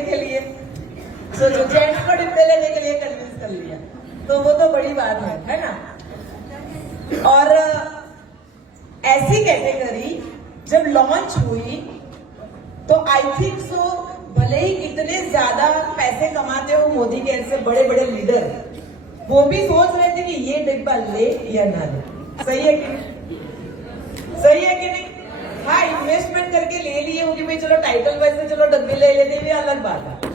के लिए सोचो जेंट्स को डिब्बे लेने के लिए कन्विंस कर लिया, तो वो तो बड़ी बात है ना। और ऐसी कैटेगरी जब लॉन्च हुई तो आई थिंक सो भले ही इतने ज्यादा पैसे कमाते हो मोदी के ऐसे बड़े बड़े लीडर, वो भी सोच रहे थे कि ये डिब्बा ले या ना ले। सही है कि नहीं? सही है कि नहीं? हाँ, इन्वेस्टमेंट करके ले लिए होगी भाई, चलो टाइटल वैसे चलो डब्बे ले लेते भी अलग बात है,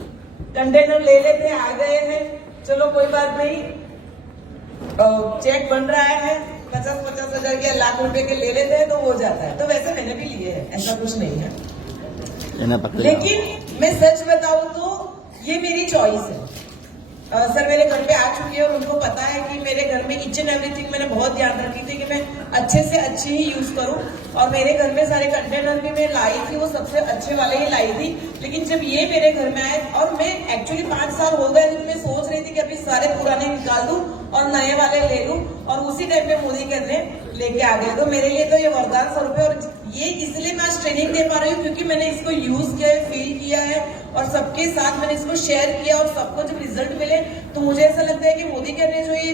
कंटेनर ले लेते आ गए हैं, चलो कोई बात नहीं। चेक बन रहा है 50-50 हजार के लाख रुपए के ले लेते हैं तो हो जाता है, तो वैसे मैंने भी लिए हैं, ऐसा कुछ नहीं है। लेकिन मैं सच बताऊं तो ये मेरी चॉइस है। सर मेरे घर पे आ चुकी है और उनको पता है कि मेरे घर में ईच एंड एवरीथिंग मैंने बहुत ध्यान रखी थी कि मैं अच्छे से अच्छी ही यूज करूं, और मेरे घर में सारे कंटेनर भी मैं लाई थी, वो सबसे अच्छे वाले ही लाई थी। लेकिन जब ये मेरे घर में आए और मैं एक्चुअली 5 साल हो गए तो मैं सोच रही थी कि अभी सारे पुराने निकाल दूं और नए वाले ले लूं, और उसी टाइम पे मोदी कहते लेके आ गए। तो मेरे लिए तो ये वरदान स्वरूप है, और ये इसलिए मैं आज ट्रेनिंग दे पा रही हूँ क्योंकि मैंने इसको यूज किया है, फील किया है, और सबके साथ मैंने इसको शेयर किया, और सबको जब रिजल्ट मिले तो मुझे ऐसा लगता है कि मोदी के ने जो ये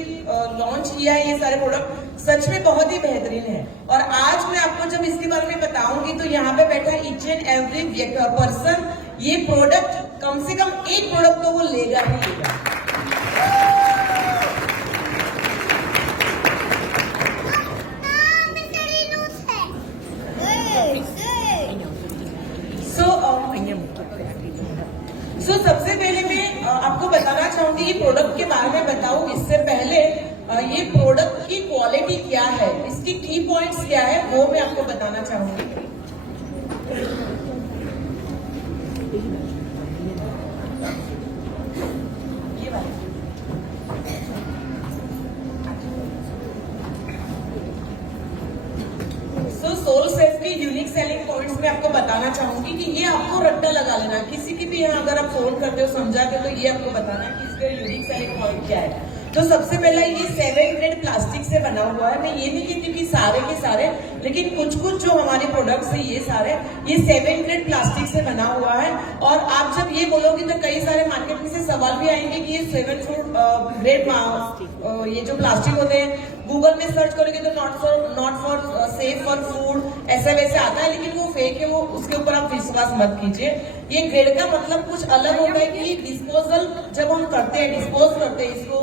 लॉन्च किया है, ये सारे प्रोडक्ट सच में बहुत ही बेहतरीन है। और आज मैं आपको जब इसके बारे में बताऊंगी तो यहाँ पे बैठा ईच एंड एवरी पर्सन ये प्रोडक्ट कम से कम एक प्रोडक्ट तो वो लेगा ही लेगा। सो सबसे पहले मैं आपको बताना चाहूंगी ये प्रोडक्ट के बारे में बताऊं, इससे पहले ये प्रोडक्ट की क्वालिटी क्या है, इसकी की पॉइंट्स क्या है, वो मैं आपको बताना चाहूंगी। सोल सेफ की यूनिक सेलिंग पॉइंट्स में आपको बताना चाहूंगी कि ये आपको रट्टा लगा लेना, किसी की भी यहाँ अगर आप फोन करते हो समझाते हो तो ये आपको बताना है कि इसका यूनिक सेलिंग पॉइंट क्या है। तो सबसे पहला ये 7 ग्रेड प्लास्टिक से बना हुआ है। मैं ये नहीं कहती कि सारे के सारे, लेकिन कुछ कुछ जो हमारे प्रोडक्ट्स है ये सारे ये 7 ग्रेड प्लास्टिक से बना हुआ है। और आप जब ये बोलोगे तो कई सारे मार्केट में से सवाल भी आएंगे कि ये 7 ग्रेड ये जो प्लास्टिक होते हैं, गूगल में सर्च करोगे तो not for safe for food ऐसा वैसे आता है, लेकिन वो फेक है, वो उसके ऊपर आप विश्वास मत कीजिए। ये ग्रेड का मतलब कुछ अलग होता है कि डिस्पोजल जब हम करते हैं, डिस्पोज करते हैं इसको,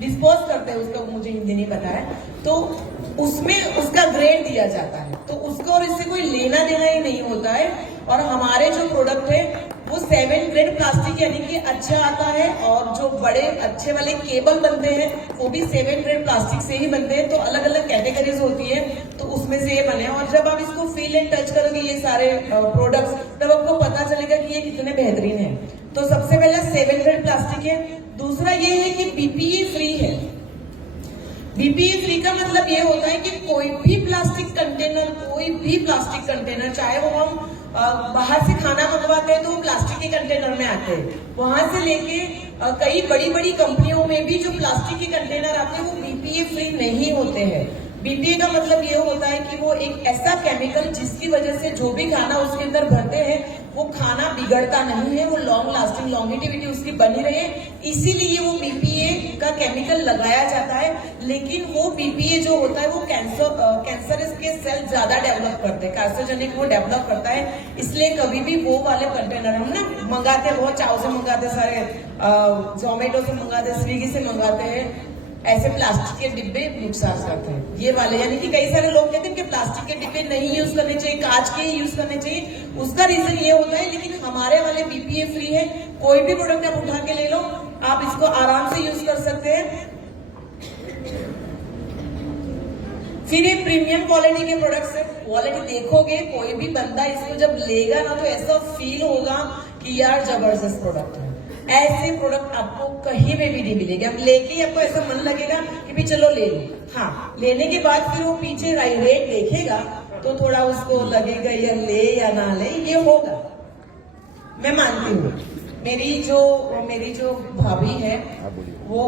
डिस्पोज करते हैं उसका, मुझे हिंदी नहीं पता है, तो उसमें उसका ग्रेड दिया जाता है, तो उसको और इससे कोई लेना देना ही नहीं होता है। और हमारे जो प्रोडक्ट है वो 7 ग्रेड प्लास्टिक यानी कि अच्छा आता है, और जो बड़े अच्छे वाले केबल बनते हैं वो भी 7 ग्रेड प्लास्टिक से ही बनते हैं। तो अलग अलग कैटेगरीज होती है, तो उसमें से ये बने। और जब आप इसको फील एंड टच करोगे ये सारे प्रोडक्ट्स, तब आपको पता चलेगा कि ये कितने बेहतरीन है। तो सबसे पहले 7 ग्रेड प्लास्टिक है। दूसरा ये है कि बीपीई फ्री है। बीपीई फ्री का मतलब ये होता है कि कोई भी प्लास्टिक कंटेनर, चाहे वो हम बाहर से खाना मंगवाते हैं तो वो प्लास्टिक के कंटेनर में आते हैं, वहां से लेके कई बड़ी बड़ी कंपनियों में भी जो प्लास्टिक के कंटेनर आते हैं वो बीपीए फ्री नहीं होते हैं। बीपीए का मतलब ये होता है कि वो एक ऐसा केमिकल जिसकी वजह से जो भी खाना उसके अंदर भरते हैं वो खाना बिगड़ता नहीं है, वो लॉन्ग लास्टिंग लॉन्गिटिविटी उसकी बनी रहे, इसीलिए वो बीपीए का केमिकल लगाया जाता है। लेकिन वो बीपीए जो होता है वो कैंसरस के सेल ज्यादा डेवलप करते हैं, कार्सिनोजेनिक वो डेवलप करता है, इसलिए कभी भी वो वाले कंटेनर हम ना मंगाते हैं, बहुत चाव से मंगाते, सारे जोमेटो से मंगाते, स्विगी से मंगाते हैं, ऐसे प्लास्टिक के डिब्बे नुकसान करते हैं ये वाले। यानी कि कई सारे लोग कहते हैं कि प्लास्टिक के डिब्बे नहीं यूज करने चाहिए, कांच के ही यूज करने चाहिए, उसका रीजन ये होता है। लेकिन हमारे वाले बीपीए फ्री है, कोई भी प्रोडक्ट आप उठा के ले लो, आप इसको आराम से यूज कर सकते हैं। फिर ये प्रीमियम क्वालिटी के प्रोडक्ट्स है, क्वालिटी देखोगे कोई भी बंदा इसको जब लेगा ना तो ऐसा फील होगा कि यार जबरदस्त प्रोडक्ट है। ऐसे प्रोडक्ट आपको कहीं में भी नहीं मिलेंगे, अब लेके आपको ऐसा मन लगेगा कि भी चलो ले लो। हाँ, लेने के बाद फिर वो पीछे रेट देखेगा तो थोड़ा उसको लगेगा या ले या ना ले, ये होगा, मैं मानती हूँ। मेरी जो भाभी है वो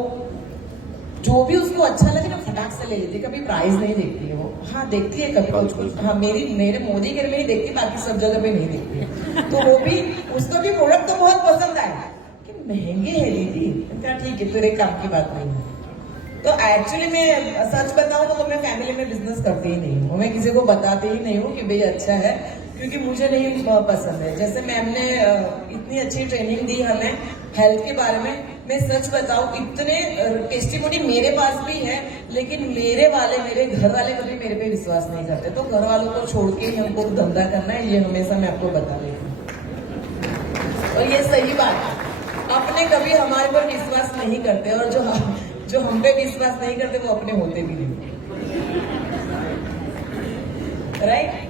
जो भी उसको अच्छा लगे ना फटाक से ले लेती है, कभी प्राइस नहीं देखती है वो। हाँ देखती है कभी कुछ, हाँ मेरे मोदी के में ही देखती, बाकी सब जगह पे नहीं देखती है। तो वो भी, उसको भी प्रोडक्ट तो बहुत पसंद आया कि महंगे है दीदी। क्या ठीक है, तेरे काम की बात नहीं है। तो एक्चुअली मैं सच बताऊं तो मैं फैमिली में बिजनेस करती ही नहीं हूँ, मैं किसी को बताती ही नहीं हूँ कि भाई अच्छा है, क्योंकि मुझे नहीं पसंद है। जैसे मैम ने इतनी अच्छी ट्रेनिंग दी हमें हेल्थ के बारे में, मैं सच बताऊं इतने टेस्टिमोनी मेरे पास भी है, लेकिन मेरे घर वाले कभी मेरे पे विश्वास नहीं करते। तो घर वालों को छोड़ के ही हमको धंधा करना है, ये हमेशा मैं आपको बता रही हूँ। और ये सही बात है, अपने कभी हमारे पर विश्वास नहीं करते, और जो हम पे विश्वास नहीं करते वो अपने होते भी नहीं। Right.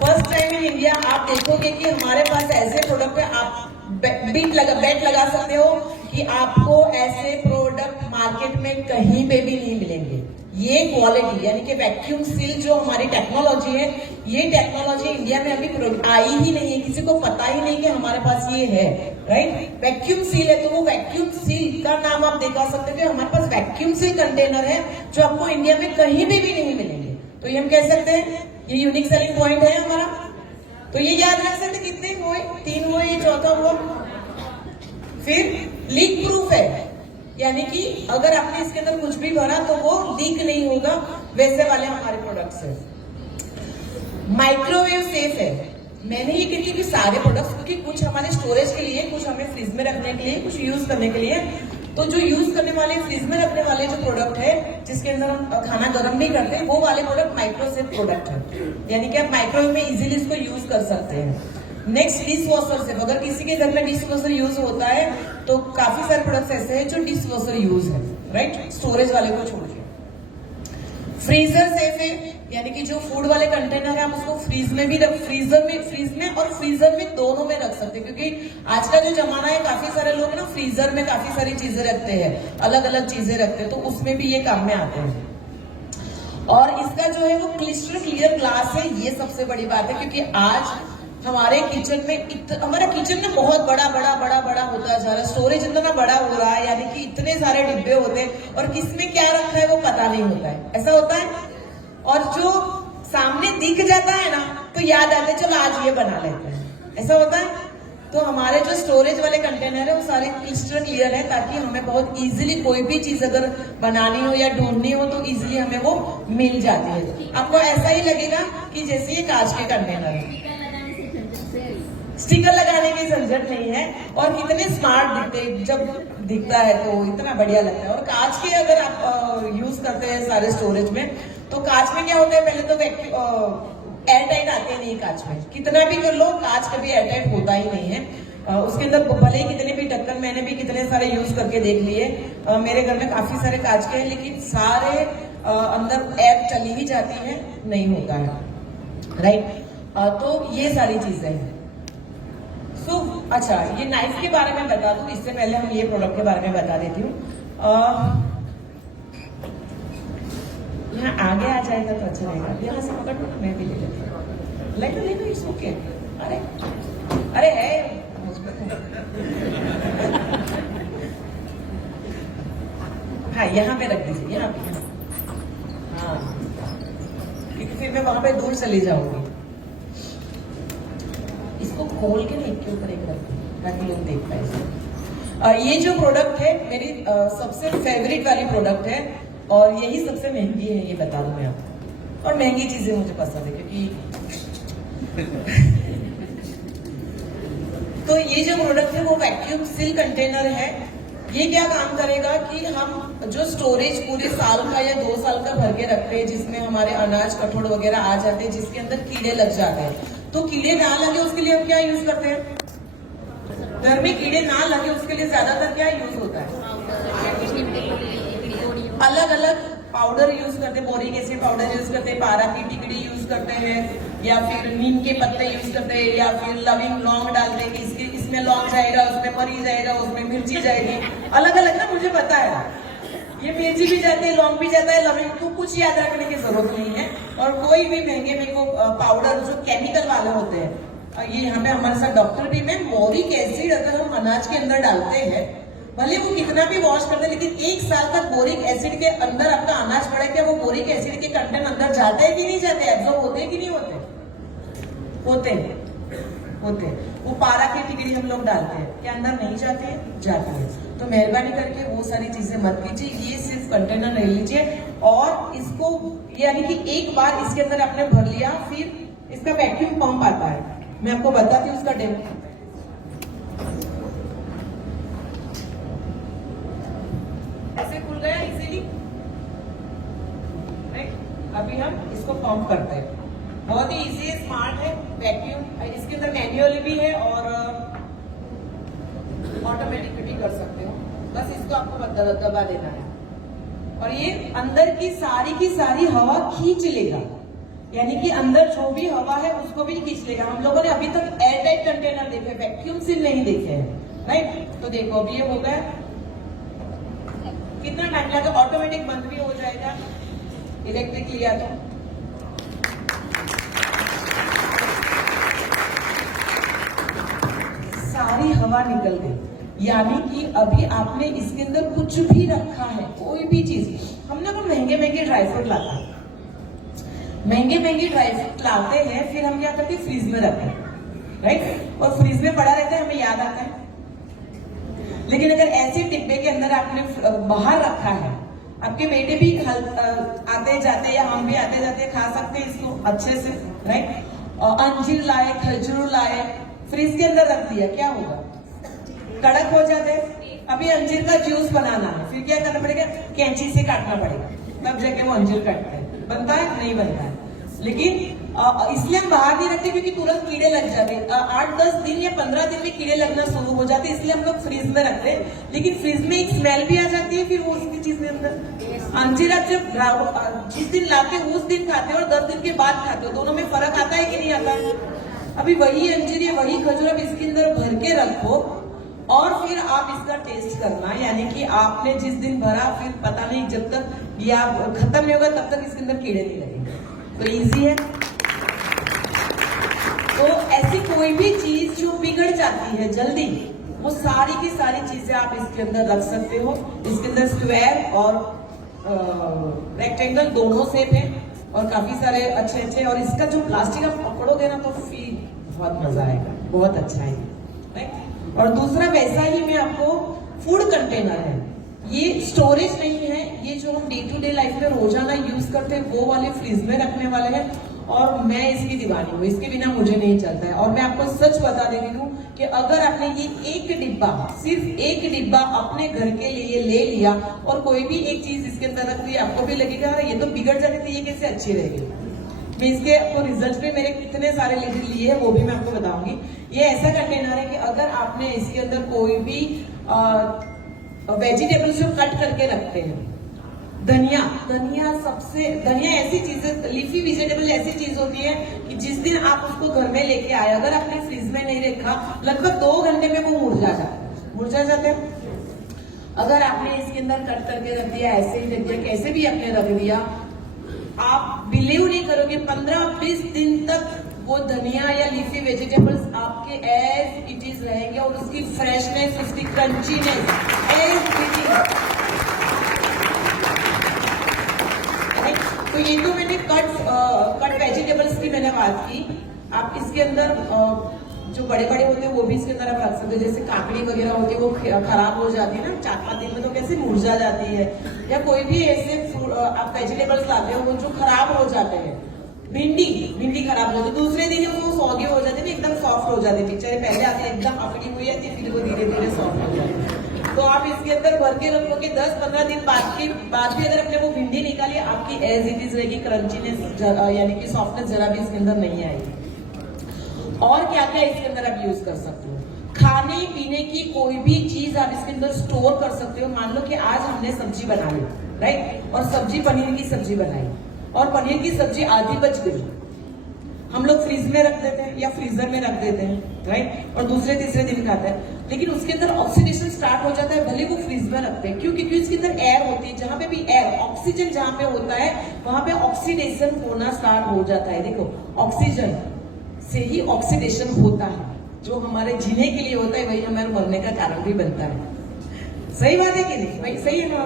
First time in India आप देखोगे कि हमारे पास ऐसे प्रोडक्ट है, आप बेट लगा सकते हो कि आपको ऐसे प्रोडक्ट मार्केट में कहीं पे भी नहीं मिलेंगे। ये क्वालिटी यानी कि वैक्यूम सील जो हमारी टेक्नोलॉजी है, ये टेक्नोलॉजी इंडिया में अभी आई ही नहीं है, किसी को पता ही नहीं कि हमारे पास ये है। राइट। वैक्यूम सील है, तो वो वैक्यूम सील का नाम आप दिखा सकते हो कि हमारे पास वैक्यूम सील कंटेनर है जो आपको इंडिया में कहीं पे भी नहीं मिलेंगे। तो ये हम कह सकते हैं ये यूनिक सेलिंग पॉइंट है हमारा। तो ये याद रख सकते कितने हुए, 3 हुए, ये चौथा हुआ। फिर लीक प्रूफ है, यानी कि अगर आपने इसके अंदर कुछ भी भरा तो वो लीक नहीं होगा, वैसे वाले हमारे प्रोडक्ट्स है। माइक्रोवेव सेफ है। मैंने ये कहती कि सारे प्रोडक्ट्स, क्योंकि कुछ हमारे स्टोरेज के लिए, कुछ हमें फ्रिज में रखने के लिए, कुछ यूज करने के लिए। तो जो यूज करने वाले, फ्रिज में रखने वाले जो प्रोडक्ट है जिसके अंदर हम खाना गर्म नहीं करते, वो वाले प्रोडक्ट माइक्रोसेफ प्रोडक्ट है, यानी कि आप माइक्रोवेव में इजीली इसको यूज कर सकते हैं। नेक्स्ट डिश वॉशर से, अगर किसी के घर में डिश वॉशर यूज होता है तो काफी सारे प्रोडक्ट्स ऐसे हैं जो डिश वॉशर यूज है। राइट। स्टोरेज वाले को छोड़ के। फ्रीजर सेफ है, यानी कि जो फूड वाले कंटेनर है आप उसको फ्रीज में भी फ्रीज में और फ्रीजर में दोनों में रख सकते हैं, क्योंकि आज का जो जमाना है काफी सारे लोग ना फ्रीजर में काफी सारी चीजें रखते हैं, अलग अलग चीजें रखते हैं, तो उसमें भी ये काम में आते हैं। और इसका जो है वो क्रिस्टल क्लियर ग्लास है, ये सबसे बड़ी बात है, क्योंकि आज हमारे किचन में हमारा किचन में बहुत बड़ा होता जा रहा है, स्टोरेज इतना बड़ा हो रहा है, यानी कि इतने सारे डिब्बे होते हैं और किसमें क्या रखा है वो पता नहीं होता है, ऐसा होता है। और जो सामने दिख जाता है ना तो याद आता है चलो आज ये बना लेते हैं, ऐसा होता है। तो हमारे जो स्टोरेज वाले कंटेनर है वो सारे क्रिस्टल क्लियर है, ताकि हमें बहुत इजीली कोई भी चीज अगर बनानी हो या ढूंढनी हो तो इजीली हमें वो मिल जाती है। आपको ऐसा ही लगेगा कि जैसे ये कांच के कंटेनर है, स्टिकर लगाने की झंझट नहीं है, और कितने स्मार्ट दिखते, जब दिखता है तो इतना बढ़िया लगता है। और कांच के अगर आप यूज करते हैं सारे स्टोरेज में, तो कांच में क्या होता है, पहले तो एयर टाइट आते नहीं कांच में, कितना भी कर लो कांच कभी एयर टाइट होता ही नहीं है। उसके अंदर भले ही कितने भी ढक्कन, मैंने भी कितने सारे यूज करके देख लिए, मेरे घर में काफी सारे कांच के हैं, लेकिन सारे अंदर एयर चली ही जाती है, नहीं होता है। राइट। तो ये सारी चीजें हैं। अच्छा, ये नाइफ के बारे में बता दूं, इससे पहले हम ये प्रोडक्ट के बारे में बता देती हूँ। यहाँ आगे आ जाएगा तो अच्छा रहेगा, यहाँ से पकड़ लो, मैं भी ले लेती हूँ। ले लो, इट्स ओके। अरे है हाँ, यहाँ पे रख दीजिए, यहाँ पे। हाँ, क्योंकि फिर मैं वहां पे दूर चली जाऊंगी। इसको खोल के नहीं, के ऊपर एक रख ताकि लोग देख पाए। ये जो प्रोडक्ट है मेरी सबसे फेवरेट वाली प्रोडक्ट है, और यही सबसे महंगी है, ये बता दूं मैं आपको। और महंगी चीजें मुझे पसंद है, क्योंकि तो ये जो प्रोडक्ट है वो वैक्यूम सील कंटेनर है। ये क्या काम करेगा कि हम जो स्टोरेज पूरे साल का या 2 साल का भर के रखते हैं, जिसमें हमारे अनाज कठोर वगैरह आ जाते हैं, जिसके अंदर कीड़े लग जाते हैं, तो कीड़े ना लगे उसके लिए हम क्या यूज करते हैं, घर में कीड़े ना लगे उसके लिए ज्यादातर क्या यूज होता है, अलग अलग पाउडर यूज करते हैं, बोरिक एसिड पाउडर यूज करते हैं, पारा की टिकड़ी यूज करते हैं, या फिर नीम के पत्ते यूज करते हैं, या फिर लविंग लौंग डालते हैं कि इसमें लौंग जाएगा, उसमें मरी जाएगा, उसमें मिर्ची जाएगी, अलग अलग ना, मुझे पता है। ये मिर्ची भी जाती है, लौंग भी जाता है, लविंग, तो कुछ याद रखने की जरूरत नहीं है। और कोई भी महंगे में को पाउडर जो केमिकल वाले होते हैं, ये हमें हमारे साथ डॉक्टर भी में बोरिक एसिड अगर हम अनाज के अंदर डालते हैं, भले वो कितना भी वॉश करते हैं, लेकिन 1 साल तक बोरिक एसिड के अंदर आपका अनाज पड़ा, क्या वो बोरिक एसिड के कंटेंट अंदर जाते हैं कि नहीं जाते, एब्जॉर्ब होते हैं कि नहीं होते, होते हैं। होते हैं, वो पारा की टिकड़ी हम लोग डालते हैं, क्या अंदर नहीं जाती है? जाती है। तो मेहरबानी करके वो सारी चीजें मत कीजिए, ये सिर्फ कंटेनर ले लीजिए और इसको यानी कि एक बार इसके अंदर आपने भर लिया, फिर इसका वैक्यूम पंप आता है, मैं आपको बताती हूँ उसका डेमो। ऐसे खुल गया इजीली, अभी हम इसको पंप करते हैं, बहुत ही इजी है, स्मार्ट है वैक्यूम, इसके अंदर मैन्युअल भी है और ऑटोमेटिक भी कर सकते हो, बस इसको आपको दबा देना है और ये अंदर की सारी हवा खींच लेगा, यानी कि अंदर जो भी हवा है उसको भी खींच लेगा। हम लोगों ने अभी तक एयर टाइट कंटेनर देखे, वैक्यूम सील नहीं देखे हैं, राइट? तो देखो अभी ये हो गया, कितना टाइम लगा, ऑटोमेटिक बंद भी हो जाएगा इलेक्ट्रिक लिया तो। सारी हवा निकल गई, यानी कि अभी आपने इसके अंदर कुछ भी रखा है, कोई भी चीज, हम लोग महंगे ड्राई फ्रूट लाते हैं, महंगे ड्राई फ्रूट लाते हैं, फिर हम क्या करते हैं? फ्रीज में रखते हैं, राइट? और फ्रीज में पड़ा रहता है, हमें याद आता है। लेकिन अगर ऐसे डिब्बे के अंदर आपने बाहर रखा है, आपके बेटे भी आते जाते या हम भी आते जाते खा सकते हैं इसको अच्छे से, राइट? अंजीर लाए, खजूर लाए, फ्रीज के अंदर रख दिया, क्या होगा? कड़क हो जाते हैं। अभी अंजीर का जूस बनाना है, फिर क्या करना पड़ेगा? कैंची से काटना पड़ेगा, तब जाके वो अंजीर काटते हैं, बनता है? नहीं बनता है। लेकिन इसलिए हम बाहर नहीं रखते क्योंकि तुरंत कीड़े लग जाते हैं, 8-10 दिन या 15 दिन में कीड़े लगना शुरू हो जाते हैं, इसलिए हम लोग फ्रीज में रखते हैं। लेकिन फ्रीज में एक स्मेल भी आ जाती है, फिर वो उसकी चीज के अंदर अंजीर आप जब जिस दिन लाते हो उस दिन खाते हो और 10 दिन के बाद खाते हो, दोनों में फर्क आता है कि नहीं आता है? अभी वही अंजीर या वही खजूर आप इसके अंदर भर के रखो और फिर आप इसका टेस्ट करना, यानी कि आपने जिस दिन भरा फिर पता नहीं जब तक ये आप खत्म नहीं होगा तब तक इसके अंदर कीड़े नहीं लगेंगे। तो इजी है। तो ऐसी कोई भी चीज जो बिगड़ जाती है जल्दी, वो सारी की सारी चीजें आप इसके अंदर रख सकते हो। इसके अंदर स्क्वायर और रेक्टेंगल दोनों शेप है और काफी सारे अच्छे, और इसका जो प्लास्टिक आप पकड़ोगे ना तो फील बहुत मजा आएगा, बहुत अच्छा है, राइट? और दूसरा वैसा ही मैं आपको फूड कंटेनर है, ये स्टोरेज नहीं है, ये जो हम डे टू डे लाइफ में रोजाना यूज करते हैं वो वाले फ्रीज में रखने वाले हैं और मैं इसकी दीवानी हूँ, इसके बिना मुझे नहीं चलता है। और मैं आपको सच बता दे रही हूँ कि अगर आपने ये एक डिब्बा, सिर्फ एक डिब्बा अपने घर के लिए ले लिया और कोई भी एक चीज इसके अंदर रख दी, आपको भी लगेगा ये तो बिगड़ जाती थी, ये कैसे अच्छी रहेगी। मैं इसके आपको रिजल्ट भी मेरे कितने सारे लिए है वो भी मैं आपको बताऊंगी। ये ऐसा कंटेनर है कि अगर आपने इसके अंदर कोई भी वेजिटेबल्स जो कट करके रखते हैं, धनिया ऐसी चीजें, लीफी वेजिटेबल ऐसी चीज होती है कि जिस दिन आप उसको घर में लेके आए, अगर आपने फ्रीज में नहीं रखा, लगभग 2 घंटे में वो मुरझा जाते हैं। अगर आपने इसके अंदर कट करके रख दिया, ऐसे ही रख दिया, कैसे भी आपने रख दिया, आप बिलीव नहीं करोगे 15-20 दिन तक वो धनिया या लीफी वेजिटेबल्स आपके एज इट इज रहेंगे और उसकी फ्रेशनेस, उसकी क्रंचीनेस एज इट इज। तो ये तो मैंने कट वेजिटेबल्स की मैंने बात की। आप इसके अंदर जो बड़े होते हैं वो भी इसके अंदर आप रख सकते हो, जैसे काकड़ी वगैरह होती है वो खराब हो जाती है ना 4-5 दिन में, तो कैसे मुरझा जाती है, या कोई भी ऐसे आप वेजिटेबल्स लाते हो वो जो खराब हो जाते हैं, भिंडी खराब हो जाती है, दूसरे दिन वो सॉगी हो जाती है, एकदम सॉफ्ट हो जाती है, पिक्चर पहले आती है एकदम पकड़ी हुई आती है, फिर वो धीरे धीरे सॉफ्ट हो जाती है। तो आप इसके अंदर भर के रखोगे, 10-15 दिन बाद भी अगर आपने वो भिंडी निकाली, आपकी एज इट इज रहेगी, क्रंचीनेस यानी कि सॉफ्टनेस जरा भी इसके अंदर नहीं आएगी। और क्या क्या इसके अंदर आप यूज कर सकते हो? खाने पीने की कोई भी चीज आप इसके अंदर स्टोर कर सकते हो। मान लो कि आज हमने सब्जी बना ली, राइट, और पनीर की सब्जी बनाई और पनीर की सब्जी आधी बच गई, हम लोग फ्रीज में रख देते हैं या फ्रीजर में रख देते हैं, राइट, और दूसरे तीसरे दिन खाते हैं, लेकिन उसके अंदर ऑक्सीडेशन स्टार्ट हो जाता है, भले वो फ्रीज में रखते हैं। क्यों? क्योंकि इसके अंदर एयर होती है, जहां पे भी एयर, ऑक्सीजन जहां पे होता है वहां पे ऑक्सीडेशन होना स्टार्ट हो जाता है। देखो, ऑक्सीजन से ही ऑक्सीडेशन होता है, जो हमारे जीने के लिए होता है वही हमारे मरने का कारण भी बनता है। सही बात है कि नहीं भाई? सही है ना?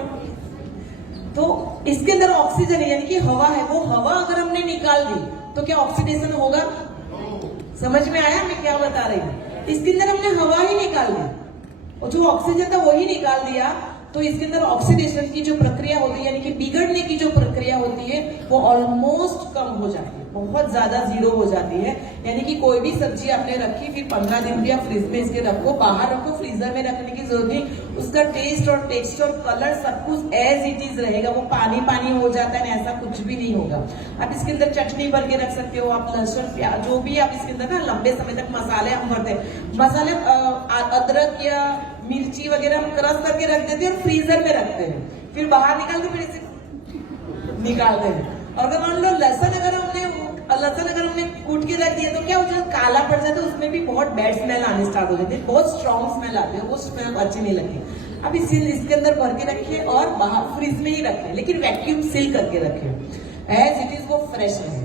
तो इसके अंदर ऑक्सीजन है, यानी कि हवा है, वो हवा अगर हमने निकाल दी तो क्या ऑक्सीडेशन होगा? समझ में आया मैं क्या बता रही हूँ? इसके अंदर हमने हवा ही निकाल दी और जो ऑक्सीजन था वही निकाल दिया, तो इसके अंदर ऑक्सीडेशन की जो प्रक्रिया होती है यानी कि बिगड़ने की जो प्रक्रिया होती है वो ऑलमोस्ट कम हो जाती है, बहुत ज्यादा जीरो हो जाती है। यानी कि कोई भी सब्जी आपने रखी फिर 15 दिन भी आप फ्रिज में इसके रखो, बाहर रखो, फ्रीजर में रखने की जरूरत नहीं, उसका टेस्ट और टेक्सचर कलर सब कुछ एज इट इज रहेगा, वो पानी पानी हो जाता है, ऐसा कुछ भी नहीं होगा। आप इसके अंदर चटनी भर के रख सकते हो, आप लहसुन प्याज जो भी आप इसके अंदर ना लंबे समय तक मसाले हम भरते हैं, मसाले अदरक या मिर्ची वगैरह हम क्रश करके रख देते हैं और फ्रीजर में रखते हैं, फिर बाहर निकाल के फिर इसे निकालते हैं। और अगर मान लो लहसुन अगर हमने कूट के रख दिया तो क्या हो जाता है, काला पड़ जाता है, उसमें भी बहुत बैड स्मेल आने स्टार्ट हो जाती है, बहुत स्ट्रॉन्ग स्मेल आती है, वो स्मेल अच्छी नहीं लगती। अब इसके अंदर भर के रखिए और बाहर फ्रिज में ही रखें, लेकिन वैक्यूम सील करके रखें, एज इट इज वो फ्रेश रहे,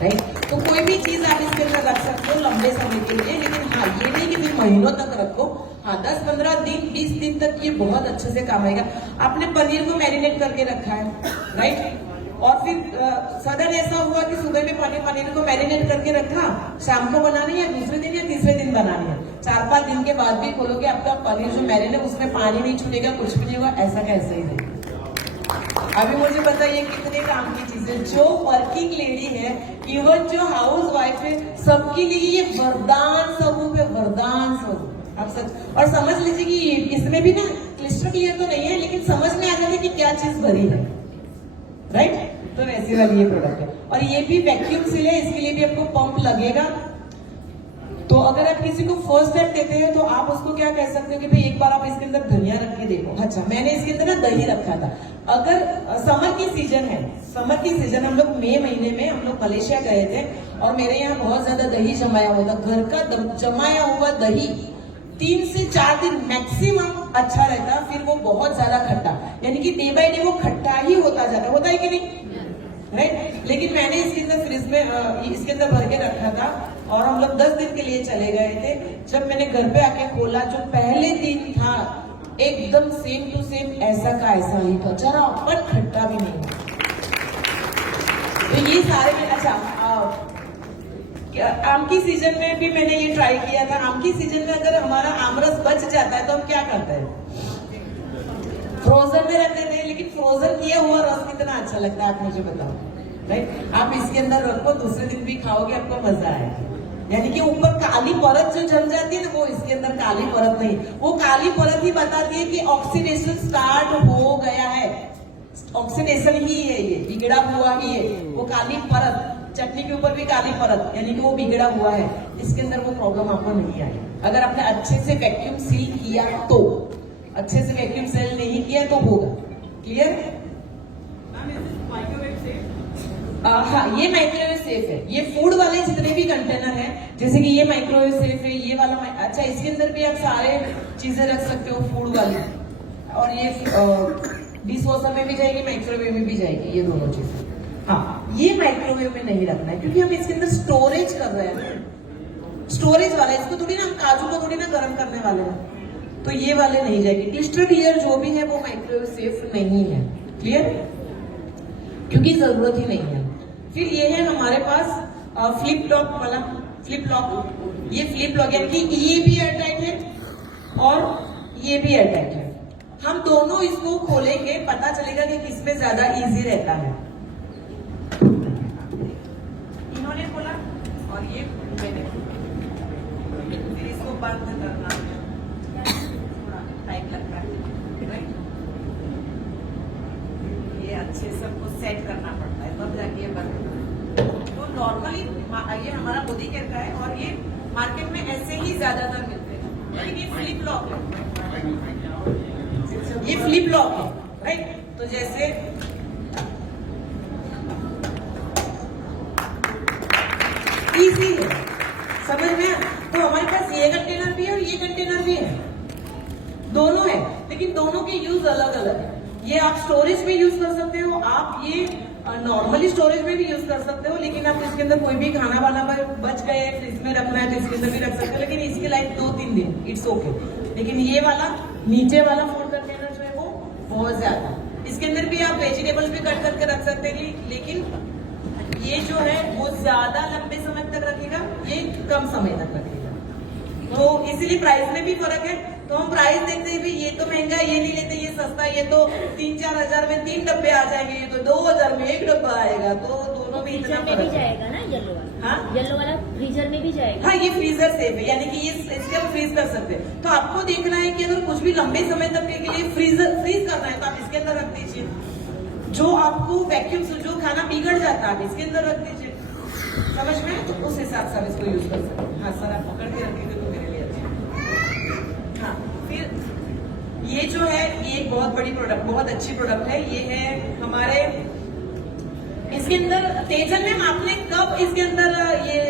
राइट। तो कोई भी चीज आप इसके अंदर रख सकते हो लंबे समय के लिए, लेकिन हाँ ये नहीं कि फिर महीनों तक रखो, हाँ 10-15 दिन 20 दिन तक ये बहुत अच्छे से काम आएगा। आपने पनीर को मैरिनेट करके रखा है, राइट, और फिर सडन ऐसा हुआ कि सुबह में पनीर को मैरिनेट करके रखा, शाम को बनानी है, दूसरे दिन या तीसरे दिन बनानी है, 4-5 दिन के बाद भी खोलोगे आपका पनीर जो मैरिनेट उसमें पानी नहीं छूटेगा, कुछ भी नहीं होगा, ऐसा कैसे ही रहेगा। अभी मुझे बताइए कितने काम की चीजें, जो वर्किंग लेडी है, इवन जो हाउस वाइफ है, सबके लिए ये वरदान स्वरूप है, वरदान स्वरूप। आप सच और समझ लीजिए कि इसमें भी ना क्लिस्टर क्लियर तो नहीं है, लेकिन समझ में आ जाता है कि क्या चीज भरी है, राइट। तो वैसी वाली ये प्रोडक्ट है, और ये भी वैक्यूम सील है, इसके लिए भी आपको पंप लगेगा। तो अगर आप किसी को फर्स्ट टाइम देते हैं तो आप उसको क्या कह सकते हो कि भाई एक बार आप इसके अंदर धनिया रख के देखो। अच्छा, मैंने इसके अंदर ना दही रखा था। अगर समर की सीजन है, समर की सीजन हम लोग मई महीने में हम लोग मलेशिया गए थे और मेरे यहाँ बहुत ज्यादा दही जमाया हुआ था, घर का जमाया हुआ दही 3 से 4 दिन मैक्सिमम अच्छा रहता, फिर वो बहुत ज्यादा खट्टा, यानी कि डे बाय डे वो खट्टा ही होता जाता, होता है कि नहीं, राइट। लेकिन मैंने इसके अंदर फ्रिज में इसके अंदर भर के रखा था और हम लोग 10 दिन के लिए चले गए थे। जब मैंने घर पे आके खोला, जो पहले दिन था एकदम सेम टू सेम ऐसा का ऐसा ही था, जरा अपन खट्टा भी नहीं। तो ये सारे में अच्छा, आम की सीजन में भी मैंने ये ट्राई किया था। आम की सीजन में अगर हमारा आमरस बच जाता है तो हम क्या करते हैं, फ्रोजन में रख देते हैं, लेकिन फ्रोजन किया हुआ रस कितना अच्छा लगता है आप मुझे बताओ, राइट। आप इसके अंदर रखो, दूसरे दिन भी खाओगे, आपको मजा आएगा। यानी कि ऊपर काली परत जो जम जाती है ना, वो इसके अंदर काली परत नहीं, वो काली परत ही बताती है कि ऑक्सीडेशन स्टार्ट हो गया है, ऑक्सीडेशन ही है, ये बिगड़ा हुआ ही है, वो काली परत। चटनी के ऊपर भी काली परत, यानी कि वो बिगड़ा हुआ है, इसके अंदर वो प्रॉब्लम आपको नहीं आई अगर आपने अच्छे से वैक्यूम सील किया तो। अच्छे से वैक्यूम सील नहीं किया तो होगा। क्लियर? हाँ, ये माइक्रोवेव सेफ है। ये फूड वाले जितने भी कंटेनर हैं, जैसे कि ये माइक्रोवेव सेफ है, ये वाला अच्छा, इसके अंदर भी आप सारे चीजें रख सकते हो फूड वाली, और ये डिश वॉशर में भी जाएगी, माइक्रोवेव में भी जाएगी, ये दोनों चीजें। हाँ, ये माइक्रोवेव में नहीं रखना है क्योंकि हम इसके अंदर स्टोरेज कर रहे हैं, स्टोरेज वाला, इसको थोड़ी ना हम काजू को थोड़ी ना गर्म करने वाले हैं, तो ये वाले नहीं जाएगी। क्लिस्टर क्लियर जो भी है वो माइक्रोवेव सेफ नहीं है। क्लियर? क्योंकि जरूरत ही नहीं है। फिर ये है हमारे पास फ्लिप लॉक वाला, फ्लिप लॉक। ये फ्लिप लॉक यानी कि ये भी एयरटाइट है और ये भी एयरटाइट है। हम दोनों इसको खोलेंगे, पता चलेगा कि किसमें ज्यादा इजी रहता है। इन्होंने खोला और ये मैंने फिर इसको बंद करना, थोड़ा टाइम लगता है, राइट। ये अच्छे से सबको सेट करना पड़ता है, तब जाके ये बंद होता है। तो नॉर्मली ये हमारा बॉडी केयर का है और ये मार्केट में ऐसे ही ज्यादातर मिलते हैं, लेकिन ये फ्लिप लॉक है, ये फ्लिप लॉक है, राइट। तो जैसे इजी है, समझ में? तो हमारे पास ये कंटेनर भी है और ये कंटेनर भी है, दोनों है, लेकिन दोनों के यूज अलग अलग है। ये आप स्टोरेज में यूज कर सकते हो, आप ये नॉर्मली स्टोरेज में भी यूज कर सकते हो, लेकिन आप इसके अंदर कोई भी खाना वाना बच गए फ्रिज में रखना है तो इसके अंदर भी रख सकते हो, लेकिन इसकी लाइफ 2-3 दिन, इट्स ओके। लेकिन ये वाला नीचे वाला फूड कंटेनर जो है वो बहुत ज्यादा, इसके अंदर भी आप वेजिटेबल्स भी कट करके रख सकते हैं, लेकिन ये जो है वो ज्यादा लंबे समय तक रखेगा, ये कम समय तक रखेगा, तो इसीलिए प्राइस में भी फर्क है। तो हम प्राइस देखते हैं, ये तो महंगा है, ये नहीं लेते, ये सस्ता है, ये तो 3-4 हजार में 3 डब्बे आ जाएंगे, ये तो 2000 में 1 डब्बा आएगा, तो दोनों में इतना फ्रीजर में भी जाएगा ना येलो वाला? हाँ, येलो वाला फ्रीजर में भी जाएगा। हाँ, ये फ्रीजर सेफ है, यानी कि ये इसके आप फ्रीज कर सकते हैं। तो आपको देखना है कि अगर कुछ भी लंबे समय तक के लिए फ्रीज करना है तो आप इसके अंदर रख दीजिए। जो आपको वैक्यूम से जो खाना बिगड़ जाता है आप इसके अंदर रख दीजिए, समझ में? तो उस हिसाब से आप इसको यूज कर सकते हैं। हाँ सर, आप पकड़ के रखेंगे तो मेरे लिए अच्छा। हाँ, फिर ये जो है ये एक बहुत बड़ी प्रोडक्ट, बहुत अच्छी प्रोडक्ट है। ये है हमारे इसके अंदर तेजन में आपने कब इसके अंदर ये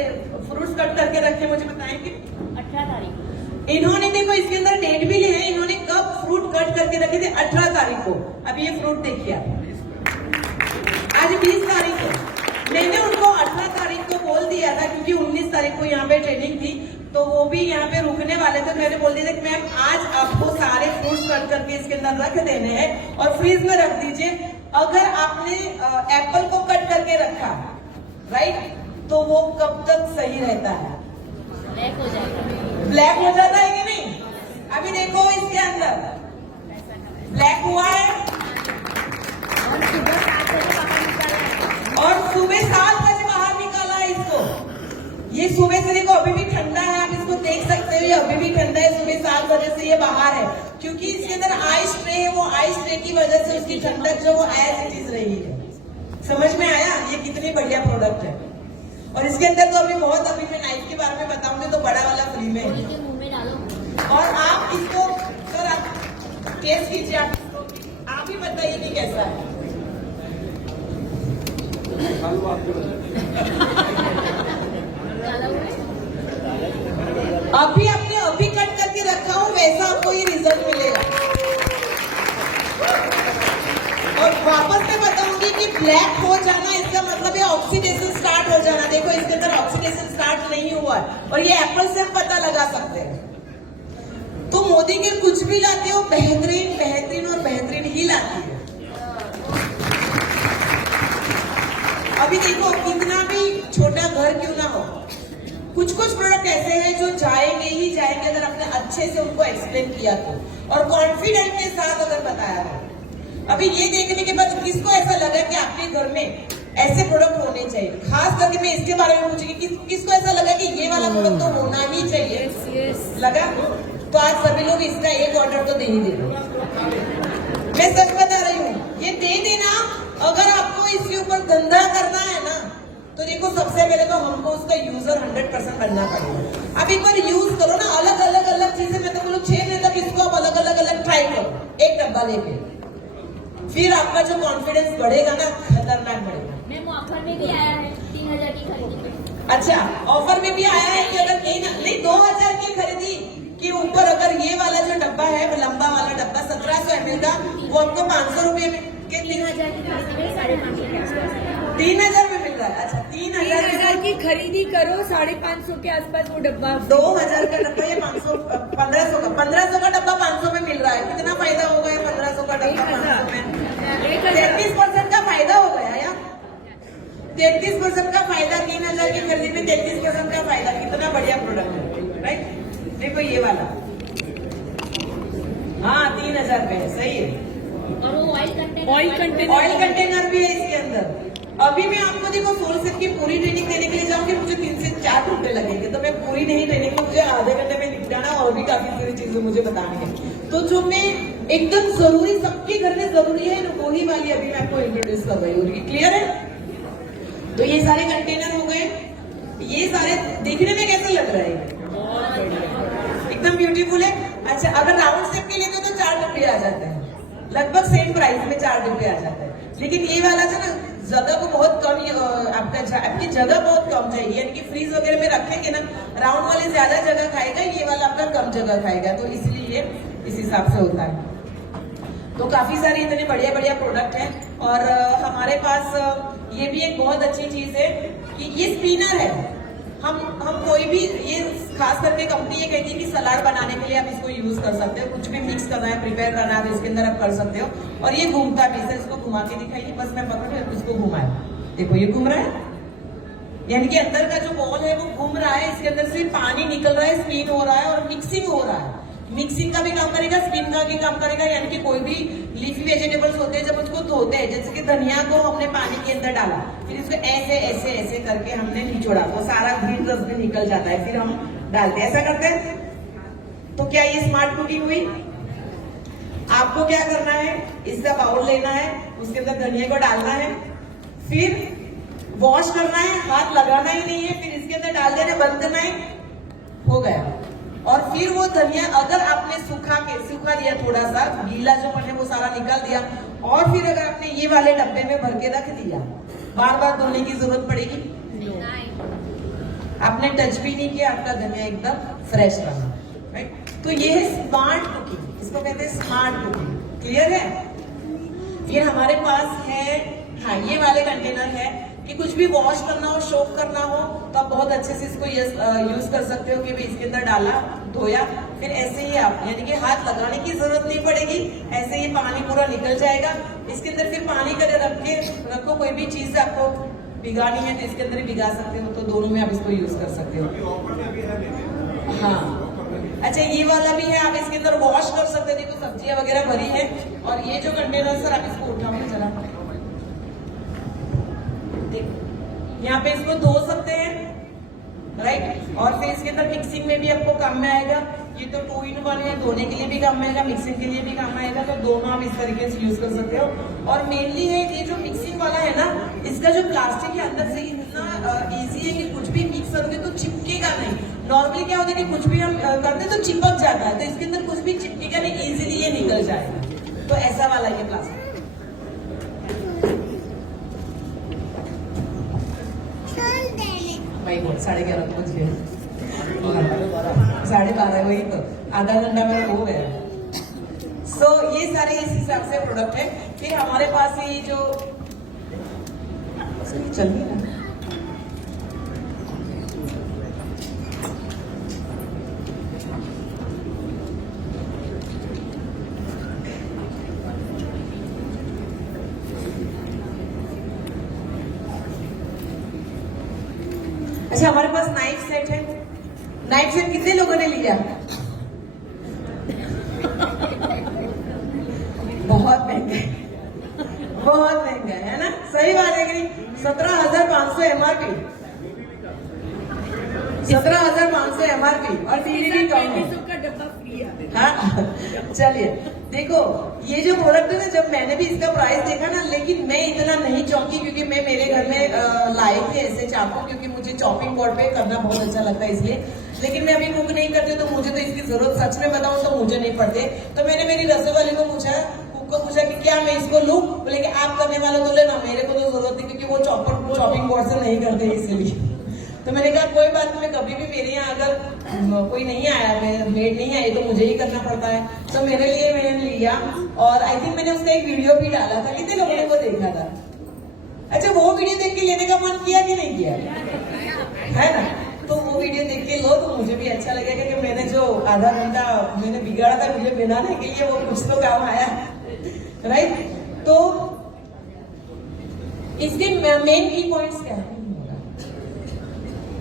फ्रूट्स कट करके रखे मुझे बताएंगे? 18 तारीख। इन्होंने देखो इसके अंदर डेट भी लिया है, इन्होंने कब फ्रूट कट करके रखे थे? 18 तारीख को। अब ये फ्रूट देखिए आप, आज 20 तारीख को। मैंने उनको 18 तारीख को बोल दिया था क्योंकि 19 तारीख को यहाँ पे ट्रेनिंग थी, तो वो भी यहाँ पे रुकने वाले थे। मैंने बोल दिया था कि मैम आज आपको सारे फ्रूट्स कट करके इसके अंदर रख देने हैं और फ्रीज में रख दीजिए। अगर आपने एप्पल को कट करके रखा, राइट, तो वो कब तक सही रहता है? ब्लैक हो जाएगा। ब्लैक हो जाता है कि नहीं? अभी देखो इसके अंदर ब्लैक हुआ है और सुबह 7 बजे बाहर निकाला है इसको। ये सुबह से देखो अभी भी ठंडा है, आप इसको देख सकते हो, ये अभी भी ठंडा है। सुबह 7 बजे से ये बाहर है क्योंकि इसके अंदर आइस ट्रे है, वो आइस ट्रे की वजह से उसकी ठंडक जो वो एज इट इज रही है। समझ में आया ये कितनी बढ़िया प्रोडक्ट है? और इसके अंदर तो अभी मैं नाइफ के बारे में बताऊंगी तो बड़ा वाला फ्री में है। मुंह में डालो और आप इसको सर आप टेस्ट कीजिए, आप ही बताइए कि कैसा है। अभी आपने अभी कट करके रखा हो वैसा आपको ये रिजल्ट मिलेगा। और वापस मैं बताऊंगी कि ब्लैक हो जाना इसका मतलब है ऑक्सीडेशन स्टार्ट हो जाना। देखो इसके अंदर ऑक्सीडेशन स्टार्ट नहीं हुआ है और ये एप्पल से हम पता लगा सकते हैं। तो मोदी के कुछ भी लाते हो बेहतरीन बेहतरीन और बेहतरीन ही लाती है। अभी देखो कितना भी छोटा घर क्यों ना हो, कुछ प्रोडक्ट ऐसे हैं जो जाएंगे ही जाएंगे अगर आपने अच्छे से उनको एक्सप्लेन किया तो, और कॉन्फिडेंट के साथ अगर बताया हो। अभी ये देखने के बाद किसको ऐसा लगा कि आपके घर में ऐसे प्रोडक्ट होने चाहिए? खास करके मैं इसके बारे में पूछूंगी किसको ऐसा लगा कि ये वाला प्रोडक्ट तो होना ही चाहिए? लगा तो आज सभी लोग इसका एक ऑर्डर तो दे ही देना। मैं सच बता रही हूँ, ये दे देना। अगर आपको इसके ऊपर धंधा करना है ना तो देखो सबसे पहले तो हमको उसका यूजर 100% बनना पड़ेगा। अब एक बार यूज करो ना, अलग अलग चीजें, मैं तो बोलूँ 6 महीने तक इसको आप अलग ट्राई करो, एक डब्बा लेके, फिर आपका जो कॉन्फिडेंस बढ़ेगा ना खतरनाक बढ़ेगा। मैम ऑफर में भी आया है 3000 की खरीदी पे। अच्छा, ऑफर में भी आया है कि अगर नहीं 2000 की खरीदी के ऊपर अगर ये वाला जो डब्बा है लंबा वाला डब्बा 1700 ml का, वो आपको 500 रुपये में 3000 की खरीदी में 550 के आसपास है। 3000 में मिल रहा है। अच्छा 3000 की खरीदी करो 550 के आसपास वो डब्बा। 2000 का डब्बा ये 1500 का डब्बा 500 में मिल रहा है। कितना फायदा हो गया 1500 का डब्बा 500 में? 33% का फायदा हो गया यार। 33% का फायदा, 3000 की खरीदी में 33% का फायदा। कितना बढ़िया प्रोडक्ट है, राइट? देखो ये वाला, हाँ 3000 पे है, सही है। और वो ऑयल कंटेनर भी है इसके अंदर। अभी मैं आपको देखो सोल सिप की पूरी ट्रेनिंग देने के लिए जाऊंगी, मुझे 3 से 4 घंटे लगेंगे, तो मैं पूरी नहीं ट्रेनिंग मुझे आधे घंटे में निपटाना और भी काफी सारी चीजें मुझे बतानी है। तो जो मैं एकदम जरूरी सबके घर में जरूरी है वही वाली अभी मैं आपको इंट्रोड्यूस कर रही हूँ। क्लियर है? तो ये सारे कंटेनर हो गए। ये सारे देखने में कैसे लग रहे हैं? एकदम ब्यूटीफुल है। अच्छा, अगर राउंड शेप के लिए तो 4 डब्बे आ जाते हैं, लगभग सेम प्राइस में 4 डब्बे आ जाते हैं। लेकिन ये वाला जो ना जगह को बहुत कम, आपकी जगह बहुत कम चाहिए, यानी कि फ्रीज वगैरह में रखेंगे ना, राउंड वाले ज्यादा जगह खाएगा, ये वाला आपका कम जगह खाएगा, तो इसलिए इस हिसाब से होता है। तो काफी सारे इतने बढ़िया बढ़िया प्रोडक्ट हैं। और हमारे पास ये भी एक बहुत अच्छी चीज है कि ये स्पिनर है। हम कोई भी, ये खास करके कंपनी ये कहती है कि सलाद बनाने के लिए आप इसको यूज कर सकते हो, कुछ भी मिक्स करना है, प्रिपेयर करना है तो इसके अंदर आप कर सकते हो। और ये घूमता भी है, इसको घुमा के दिखाइए, बस मैं पकड़ इसको घुमाए, देखो ये घूम रहा है। यानी कि अंदर का जो बॉल है वो घूम रहा है, इसके अंदर से पानी निकल रहा है, स्पिन हो रहा है और मिक्सिंग हो रहा है। मिक्सिंग का भी काम करेगा, स्पिन का भी काम करेगा। यानी कि कोई भी लीफी वेजिटेबल्स होते हैं, जब उसको धोते हैं, जैसे कि धनिया को हमने पानी के अंदर डाला, फिर इसको ऐसे ऐसे ऐसे करके हमने निचोड़ा, वो सारा ग्रीन रस भी निकल जाता है, फिर हम डालते हैं, ऐसा करते हैं। तो क्या ये स्मार्ट कुकिंग हुई? आपको क्या करना है, इसका बाउल लेना है, उसके अंदर धनिया को डालना है, फिर वॉश करना है, हाथ लगाना ही नहीं है, फिर इसके अंदर डाल देना, बंद करना है, हो गया। और फिर वो धनिया अगर आपने सूखा दिया, थोड़ा सा गीला जो पड़े वो सारा निकाल दिया, और फिर अगर आपने ये वाले डब्बे में भर के रख दिया, बार बार धोने की जरूरत पड़ेगी? आपने टच भी नहीं किया, आपका धनिया एकदम फ्रेश रहा, राइट? तो ये है स्मार्ट कुकिंग, इसको कहते हैं स्मार्ट कुकिंग। क्लियर है? फिर हमारे पास है, हाँ, ये वाले कंटेनर है कि कुछ भी वॉश करना हो, शोक करना हो, तो आप बहुत अच्छे से इसको यूज कर सकते हो कि भी इसके अंदर डाला, धोया, फिर ऐसे ही आप, यानी कि हाथ लगाने की जरूरत नहीं पड़ेगी, ऐसे ही पानी पूरा निकल जाएगा। इसके अंदर फिर पानी का रख के रखो, कोई भी चीज आपको भिगानी है तो इसके अंदर ही भिगा सकते हो, तो दोनों में आप इसको यूज कर सकते हो। हाँ, अच्छा, ये वाला भी है, आप इसके अंदर वॉश कर सकते हो, देखो सब्जियां वगैरह भरी है। और ये जो कंटेनर सर, आप इसको उठाओगे जरा, यहाँ पे इसको धो सकते हैं, राइट? और फिर इसके अंदर मिक्सिंग में भी आपको काम में आएगा। ये तो 2 in 1 है, धोने के लिए भी काम में आएगा, मिक्सिंग के लिए भी काम में आएगा, तो दोनों आप इस तरीके से यूज कर सकते हो। और मेनली है ये जो मिक्सिंग वाला है ना, इसका जो प्लास्टिक है अंदर से इतना इजी है कि कुछ भी मिक्स करोगे तो चिपकेगा नहीं। नॉर्मली क्या होता है कि कुछ भी हम करते हैं तो चिपक जाता है, तो इसके अंदर कुछ भी चिपकेगा नहीं, इजीली ये निकल जाएगा। तो ऐसा वाला ये प्लास्टिक। भाई बोल 11:30 बज गए, 12:30, वही तो आधा घंटा मेरा हो गया। सो ये सारे इस हिसाब से प्रोडक्ट है। फिर हमारे पास ये जो चलिए ना, अच्छा, हमारे पास नाइफ सेट है। नाइफ सेट कितने लोगों ने लिया? बहुत महंगा है, बहुत महंगा है ना? सही बात है कि 17,500 MRP, 17,500 MRP, और सीधे कम है। का डब्बा फ्री है। हाँ, चलिए देखो, ये जो प्रोडक्ट है ना, जब मैंने भी इसका प्राइस देखा ना, लेकिन मैं इतना नहीं चौंकी, क्योंकि मैं मेरे घर में लाए थे ऐसे चाकू, क्योंकि मुझे चॉपिंग बोर्ड पे करना बहुत अच्छा लगता है इसलिए। लेकिन मैं अभी कुक नहीं करती, तो मुझे तो इसकी जरूरत, सच में बताऊं तो मुझे नहीं पड़ते। तो मैंने मेरी रसोई वाले को पूछा, कुक को पूछा कि क्या मैं इसको लूं? बोले कि आप करने वाले तो लेना, मेरे को तो जरूरत नहीं, क्योंकि वो चॉपिंग बोर्ड से नहीं करते इसलिए। तो मैंने कहा कोई बात नहीं, कभी भी मेरे यहाँ अगर कोई नहीं आया, मेड नहीं आई, तो मुझे ही करना पड़ता है। तो मेरे लिए मैंने लिया, और आई थिंक मैंने उसका एक वीडियो भी डाला था, कितने लोगों ने वो देखा था? अच्छा, वो वीडियो देख के लेने का मन किया कि नहीं किया? है ना? तो वो वीडियो देख के लो, तो मुझे भी अच्छा लगेगा कि मैंने जो आधा घंटा मैंने बिगाड़ा था मुझे बनाने के लिए, वो कुछ तो काम आया, राइट? तो इसके मेन की पॉइंट्स क्या है?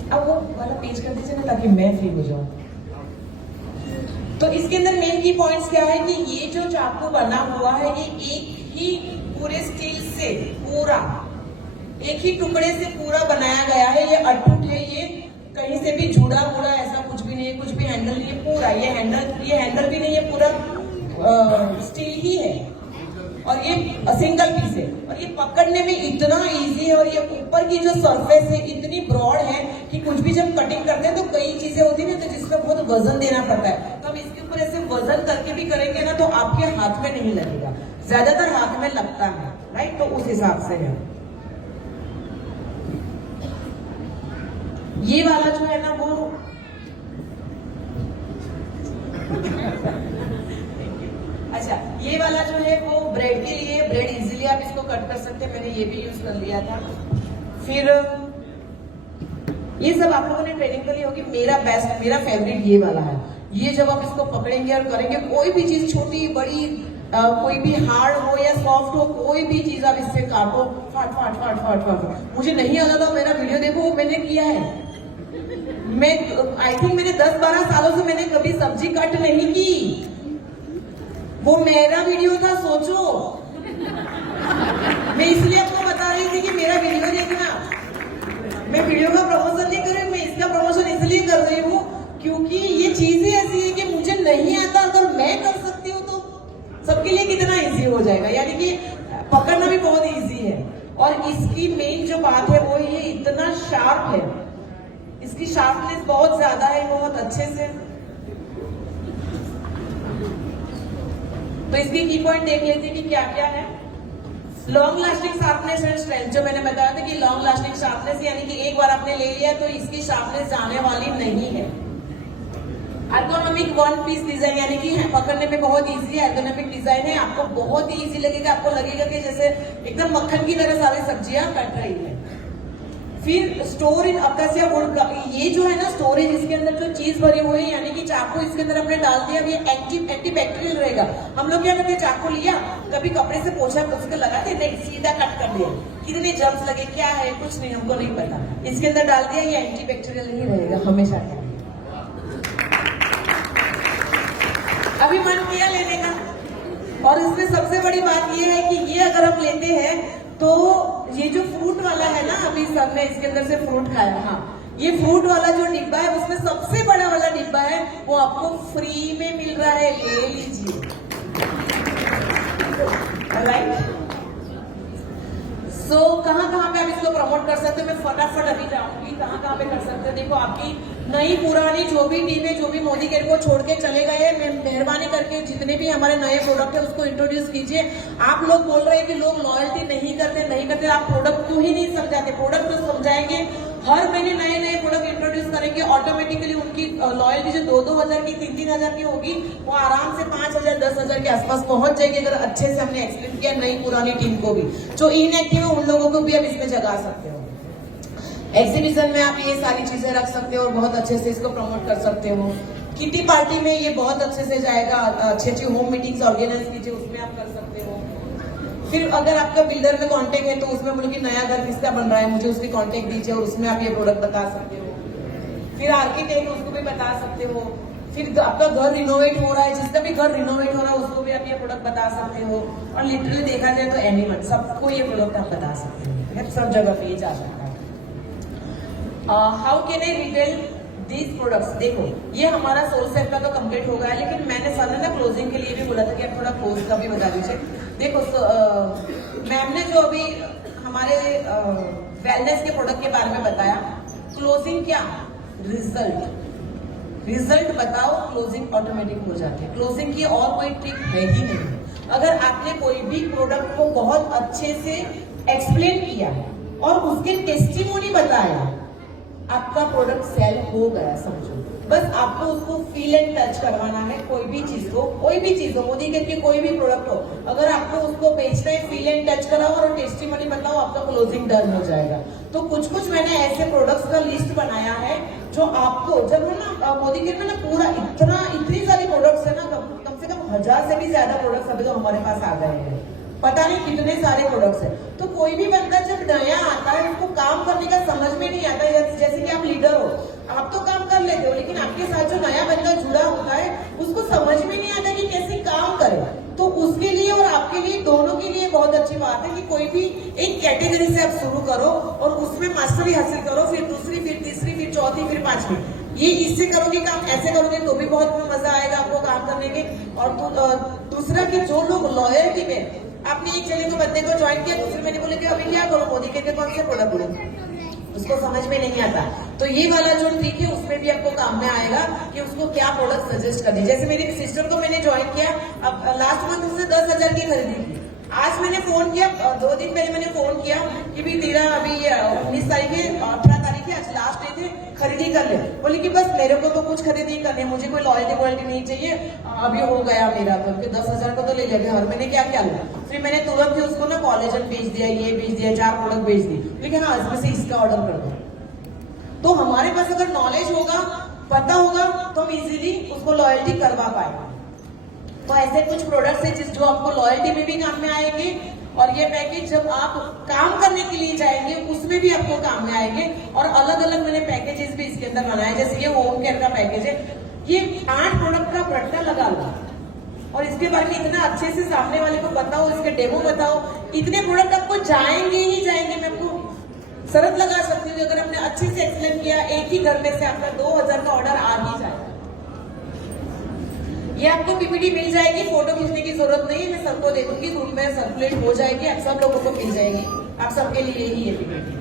अब वो वाला पेज कर दीजिए ना, ताकि मैं फ्री हो जाऊं। तो इसके अंदर मेन की पॉइंट्स क्या है कि ये जो चाकू बना हुआ है, ये एक ही पूरे स्टील से पूरा, एक ही टुकड़े से पूरा बनाया गया है। ये अटूट है, ये कहीं से भी जुड़ा हुआ ऐसा कुछ भी नहीं है, कुछ भी हैंडल नहीं है। पूरा ये हैंडल भी नहीं है, पूरा स्टील ही है, और ये सिंगल पीस है। और ये पकड़ने में इतना इजी है, और ये ऊपर की जो सरफेस है इतनी ब्रॉड है कि कुछ भी जब कटिंग करते हैं तो कई चीजें होती है ना, तो जिसका बहुत वजन देना पड़ता है। तो हम इसके ऊपर ऐसे वजन करके भी करेंगे ना, तो आपके हाथ में नहीं लगेगा, ज्यादातर हाथ में लगता है, राइट? तो उस हिसाब से है। ये वाला जो है ना, वो अच्छा, ये वाला जो है वो ब्रेड के लिए, ब्रेड इजीली आप इसको कट कर सकते हैं, मैंने ये भी यूज कर लिया था। फिर ये सब आप लोगों ने ट्रेनिंग कर ली होगी। मेरा बेस्ट, मेरा फेवरेट ये वाला है। ये जब आप इसको पकड़ेंगे और करेंगे, कोई भी चीज छोटी बड़ी कोई भी हार्ड हो या सॉफ्ट हो, कोई भी चीज आप इससे काटो, फाट फाट फाट फाट फाट। मुझे नहीं आता था, मेरा वीडियो देखो, वो मैंने किया है। मैं आई थिंक मैंने 10-12 सालों से मैंने कभी सब्जी कट नहीं की, वो मेरा वीडियो था, सोचो। मैं इसलिए आपको बता रही थी कि मेरा वीडियो देखना। मैं वीडियो का प्रमोशन नहीं कर रही हूँ, मैं इसका प्रमोशन इसलिए कर रही हूँ क्योंकि ये चीजें ऐसी है कि मुझे नहीं आता, अगर मैं कर सकती हूँ तो सबके लिए कितना इजी हो जाएगा। यानी कि पकड़ना भी बहुत इजी है। और इसकी मेन जो बात है वो ये इतना शार्प है, इसकी शार्पनेस बहुत ज्यादा है, बहुत अच्छे से। तो इसकी की पॉइंट देख लेते हैं कि क्या क्या है। Long lasting sharpness and strength, जो मैंने बताया था कि लॉन्ग लास्टिंग शार्पनेस यानी कि एक बार आपने ले लिया तो इसकी शार्पनेस जाने वाली नहीं है। एर्गोनॉमिक वन पीस डिजाइन, यानी कि पकड़ने में बहुत इजी है, एर्गोनॉमिक डिजाइन है, आपको बहुत ही इजी लगेगा, आपको लगेगा कि जैसे एकदम मक्खन की तरह सारी सब्जियां कट रही है। फिर स्टोर इन अकासिया वुड, ये जो है ना स्टोरेज, इसके अंदर जो चीज भरी हुई है, यानी कि चाकू इसके अंदर हमने डाल दिया, ये एंटी बैक्टीरियल रहेगा। हम लोग क्या करते हैं, चाकू लिया, कभी कपड़े से पोछा, उसको लगाते नहीं, सीधा कट कर दिया, कितने जर्म्स लगे, क्या है, कुछ नहीं, हमको नहीं पता। इसके अंदर डाल दिया, ये एंटी बैक्टीरियल ही रहेगा हमेशा। अभी मन किया लेने का। और इसमें सबसे बड़ी बात ये है कि ये अगर हम लेते हैं तो ये जो फ्रूट वाला है ना, अभी सबने इसके अंदर से फ्रूट खाया, हाँ, ये फ्रूट वाला जो डिब्बा है उसमें सबसे बड़ा वाला डिब्बा है, वो आपको फ्री में मिल रहा है, ले लीजिए। राइट। सो कहाँ कहाँ पे आप इसको प्रमोट कर सकते हो, मैं फटाफट अभी जाऊंगी कहाँ कहाँ पे कर सकते हो। देखो, आपकी नई पुरानी जो भी टीम है, जो भी मोदी केयर को छोड़ के चले गए हैं, मेहरबानी करके जितने भी हमारे नए प्रोडक्ट है उसको इंट्रोड्यूस कीजिए। आप लोग बोल रहे हैं कि लोग लॉयल्टी नहीं करते, आप प्रोडक्ट क्यों ही नहीं समझाते? प्रोडक्ट तो समझाएंगे, हर महीने नए नए प्रोडक्ट इंट्रोड्यूस करेंगे, ऑटोमेटिकली उनकी लॉयल्टी जो 2-2 हजार की, 3-3 हजार की होगी, वो आराम से 5,000 10,000 के आसपास पहुंच जाएगी, अगर अच्छे से हमने एक्सप्लेन किया नई पुरानी टीम को भी। जो इनएक्टिव है उन लोगों को भी अब इसमें जगा सकते हो। एग्जीबिशन में आप ये सारी चीजें रख सकते हो और बहुत अच्छे से इसको प्रमोट कर सकते हो। किटी पार्टी में ये बहुत अच्छे से जाएगा, अच्छी अच्छी होम मीटिंग्स ऑर्गेनाइज कीजिए, उसमें आप कर सकते हो। फिर अगर आपका बिल्डर में कांटेक्ट है तो उसमें बोलो कि नया घर किसका बन रहा है, मुझे उसकी कांटेक्ट दीजिए, और उसमें आप ये प्रोडक्ट बता सकते हो। फिर आर्किटेक्ट, उसको भी बता सकते हो। फिर आपका घर रिनोवेट हो रहा है, जिसका भी घर रिनोवेट हो रहा है उसको भी आप ये प्रोडक्ट बता सकते हो। और लिटरली देखा जाए तो एनिमल, सबको ये प्रोडक्ट आप बता सकते हो, सब जगह पे ये जा सकता है। How can I retail these products? देखो, ये हमारा सोल सेट का तो कंप्लीट हो गया है, लेकिन मैंने सर ने ना क्लोजिंग के लिए भी बोला था कि आप थोड़ा क्लोज का भी बता दीजिए। देखो, मैम ने जो अभी हमारे वेलनेस के प्रोडक्ट के बारे में बताया, क्लोजिंग क्या, रिजल्ट बताओ, क्लोजिंग ऑटोमेटिक हो जाती है। क्लोजिंग की और कोई ट्रिक है ही नहीं। अगर आपने कोई भी प्रोडक्ट को बहुत अच्छे से एक्सप्लेन किया और उसके टेस्टिमोनी बताया, आपका प्रोडक्ट सेल हो गया समझो। बस आपको उसको फील एंड टच करवाना है। कोई भी चीज हो, मोदी केयर के कोई भी प्रोडक्ट हो, अगर आपको उसको बेचना है, फील एंड टच कराओ और टेस्टिमोनी बताओ, आपका क्लोजिंग डन हो जाएगा। तो कुछ मैंने ऐसे प्रोडक्ट्स का लिस्ट बनाया है जो आपको, जब ना मोदी केयर में ना पूरा इतनी सारी प्रोडक्ट्स है ना, कम से कम 1000 से भी ज्यादा प्रोडक्ट्स अभी तो हमारे पास आ गए हैं, पता नहीं कितने सारे प्रोडक्ट्स हैं। तो कोई भी बंदा जब नया आता है, उसको काम करने का समझ में नहीं आता है। जैसे कि आप लीडर हो, आप तो काम कर लेते हो, लेकिन आपके साथ जो नया बंदा जुड़ा होता है उसको समझ में नहीं आता कि कैसे काम करे। तो उसके लिए और आपके लिए, दोनों के लिए बहुत अच्छी बात है कि कोई भी एक कैटेगरी से आप शुरू करो और उसमें मास्टरी हासिल करो, फिर दूसरी, फिर तीसरी, फिर चौथी, फिर पांचवी। ये इससे करोगे काम, ऐसे करोगे तो भी बहुत मजा आएगा आपको काम करने के। और दूसरा कि जो लोग लॉयल्टी में, आपने एक जगह को बंदे को ज्वाइन किया, दूसरे मैंने बोले कि अभी क्या करो, मोदी केयर के कौन से प्रोडक्ट बोलो, उसको समझ में नहीं आता। तो ये वाला जो ट्रिक है उसमें भी आपको काम में आएगा कि उसको क्या प्रोडक्ट सजेस्ट करने। जैसे मेरी सिस्टर को मैंने ज्वाइन किया, अब लास्ट मंथ उसने 10,000 की खरीदी थी। आज मैंने फोन किया, 2 दिन पहले मैंने फोन किया कि भी तेरा अभी 19 तारीख है, 18 तारीख है, आज लास्ट डे थे, खरीदी कर ले। बोले कि बस मेरे को तो कुछ खरीदी नहीं करनी, मुझे कोई लॉयल्टी नहीं चाहिए, अभी हो गया मेरा, तो 10,000 को तो ले लेंगे। और मैंने क्या क्या लिया, फिर मैंने तुरंत ही उसको ना कॉलेजन भेज दिया, ये भेज दिया, 4 प्रोडक्ट भेज दी, लेकिन हाँ इसमें से इसका ऑर्डर कर दो। तो हमारे पास अगर नॉलेज होगा, पता होगा, तो हम इजीली उसको लॉयल्टी करवा पाएंगे। तो ऐसे कुछ प्रोडक्ट्स है जो आपको लॉयल्टी में भी काम में आएंगे, और ये पैकेज जब आप काम करने के लिए जाएंगे उसमें भी आपको काम में आएंगे। और अलग अलग मैंने पैकेजेस भी इसके अंदर बनाए, जैसे ये होम केयर का पैकेज है, ये 8 प्रोडक्ट का भट्टा लगा हुआ, और इसके बारे में इतना अच्छे से सामने वाले को बताओ, इसके डेमो बताओ, इतने प्रोडक्ट आपको जाएंगे ही जाएंगे। मैं आपको शरत लगा सकती हूँ, अगर आपने अच्छे से एक्सप्लेन किया, एक ही घर में से आपका 2000 का ऑर्डर आ ही जाएगा। ये आपको पीपीटी मिल जाएगी, फोटो खींचने की जरूरत नहीं है, मैं सबको दे दूंगी, ग्रुप में सर्कुलेट हो जाएगी, आप सब लोगों को मिल जाएगी, आप सबके लिए ही है पीपीटी।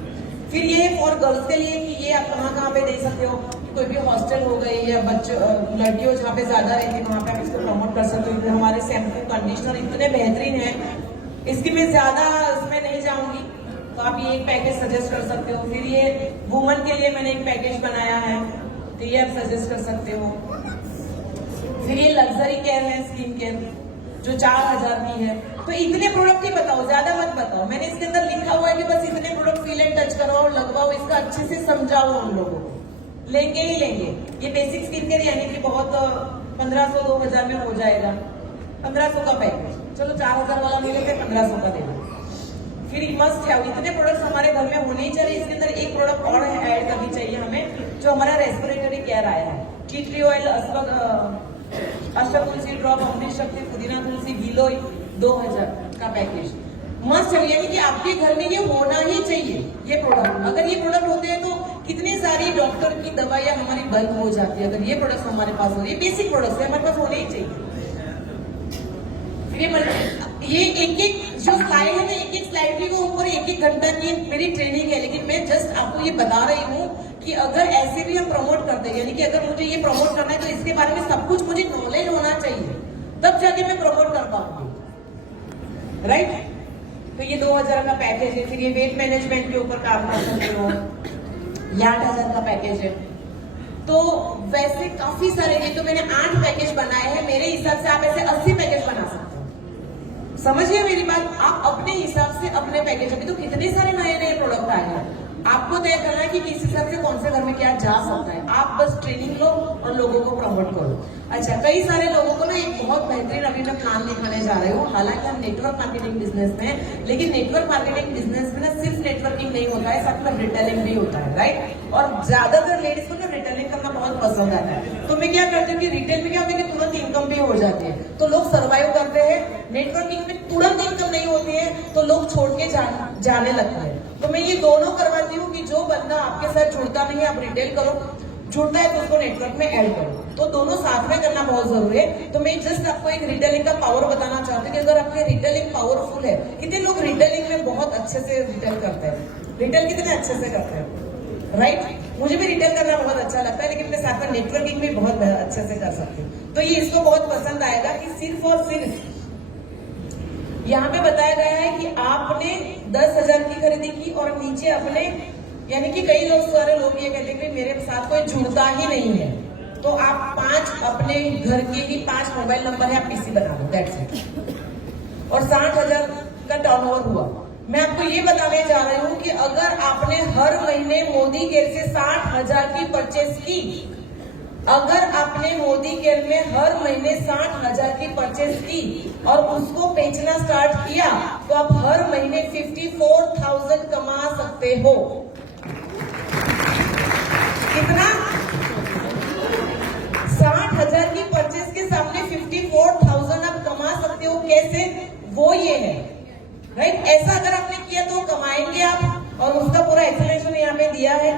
फिर ये फॉर गर्ल्स के लिए कि ये आप कहाँ पे दे सकते हो, कोई भी हॉस्टल हो गई या बच्चों लड़कियों जहाँ पे ज्यादा रहती है वहां पे आप इसको प्रमोट कर सकते हो। हमारे शैम्पू कंडीशनर इतने बेहतरीन है, इसकी मैं ज्यादा इसमें नहीं जाऊंगी, तो आप ये एक पैकेज सजेस्ट कर सकते हो। फिर ये वुमन के लिए मैंने एक पैकेज बनाया है, तो ये आप सजेस्ट कर सकते हो। फिर ये लग्जरी केयर है, स्किन केयर, जो 4000 की है। तो इतने प्रोडक्ट ही बताओ, ज्यादा मत बताओ। मैंने इसके अंदर लिखा हुआ है कि बस इतने प्रोडक्ट फील एंड टच करवाओ, लगवाओ, इसका अच्छे से समझाओ, हम लोगों को लेंगे ही लेंगे। ये बेसिक स्किन केयर यानी कि बहुत 1500-2000 में हो जाएगा, 1500 का पैकेज, चलो 4000 वाला ले लेते, 1500 का देना। फिर मस्ट है, इतने प्रोडक्ट्स हमारे घर में होने ही चाहिए। इसके अंदर एक प्रोडक्ट और ऐड करनी चाहिए हमें, जो हमारा रेस्पिरेटरी केयर आया है, टी ट्री ऑयल, अष्टतुलसी ड्रॉप, अमृत शक्ति, पुदीना तुलसी, गिलोय, 2000 का पैकेज मस्त है। यानी कि आपके घर में ये होना ही चाहिए ये प्रोडक्ट। अगर ये प्रोडक्ट होते हैं तो कितनी सारी डॉक्टर की दवाइयां हमारी बंद हो जाती है, अगर ये प्रोडक्ट हमारे पास हो रही है। बेसिक प्रोडक्ट्स है, हमारे पास होने ही चाहिए। ये एक एक जो स्लाइड है ना, एक एक स्लाइड के ऊपर 1-1 घंटा की मेरी ट्रेनिंग है, लेकिन मैं जस्ट आपको ये बता रही हूँ कि अगर ऐसे भी हम प्रमोट करते हैं, यानी कि अगर मुझे ये प्रमोट करना है तो इसके बारे में सब कुछ मुझे नॉलेज होना चाहिए, तब जाके मैं प्रमोट कर पाऊंगी, राइट। तो ये 2000 का पैकेज है। फिर ये वेट मैनेजमेंट के ऊपर काम कर सकते हो, 8000 का पैकेज है। तो वैसे काफी सारे, ये तो मैंने 8 पैकेज बनाए हैं, मेरे हिसाब से आप ऐसे 80 पैकेज बना सकते हो। समझिए मेरी बात, आप अपने हिसाब से अपने पैकेज, अभी तो कितने सारे नए नए प्रोडक्ट आए हैं, आपको तय करना है कि किस हिसाब से कौन से घर में क्या जा सकता है। आप बस ट्रेनिंग लो और लोगों को प्रमोट करो। अच्छा, कई सारे लोगों को ना एक बहुत बेहतरीन अभी मैं प्लान दिखाने जा रही हूँ। हालांकि हम नेटवर्क मार्केटिंग बिजनेस में हैं, लेकिन नेटवर्क मार्केटिंग बिजनेस में ना सिर्फ नेटवर्किंग नहीं होता है, साथ में रिटेलिंग भी होता है, राइट। और ज्यादातर लेडीज को ना रिटेलिंग करना बहुत पसंद आता है। तो मैं क्या करती हूँ कि रिटेल में क्या होता है कि तुरंत इनकम भी हो जाती है, तो लोग सर्वाइव करते हैं। नेटवर्किंग में तुरंत इनकम नहीं होती है, तो लोग छोड़ के जाने लगते हैं। तो मैं ये दोनों करवाती हूँ कि जो बंदा आपके साथ जुड़ता नहीं है, आप रिटेल करो, जुड़ता है तो उसको नेटवर्क में ऐड करो। तो दोनों साथ में करना बहुत जरूरी है। तो मैं जस्ट आपको एक रिटेलिंग का पावर बताना चाहती हूँ कि अगर आपके रिटेलिंग पावरफुल है, कितने लोग रिटेलिंग में बहुत अच्छे से रिटेल करते हैं, रिटेल कितने अच्छे से करते हैं, राइट। मुझे भी रिटेल करना बहुत अच्छा लगता है, लेकिन मैं साथ में नेटवर्किंग भी बहुत अच्छे से कर सकती हूँ। तो ये इसको बहुत पसंद आएगा कि सिर्फ और सिर्फ यहाँ पे बताया गया है कि आपने 10,000 की खरीदी की और नीचे अपने, यानी कि कई लोग, सारे लोग ये कहते हैं कि मेरे साथ कोई जुड़ता ही नहीं है, तो आप 5 अपने घर के ही 5 मोबाइल नंबर है, आप पीसी बना दो, दैट्स इट। और 60,000 का टर्नओवर हुआ। मैं आपको ये बताने जा रही हूँ कि अगर आपने हर महीने मोदी केयर से 60,000 की परचेस की, अगर आपने मोदी केयर में हर महीने 60,000 की परचेस की और उसको बेचना स्टार्ट किया, तो आप हर महीने 54,000 कमा सकते हो। कितना? 60,000 की परचेस के सामने 54,000 आप कमा सकते हो। कैसे? वो ये है, राइट। ऐसा अगर आपने किया तो कमाएंगे आप, और उसका पूरा एक्सप्लेनेशन यहाँ पे दिया है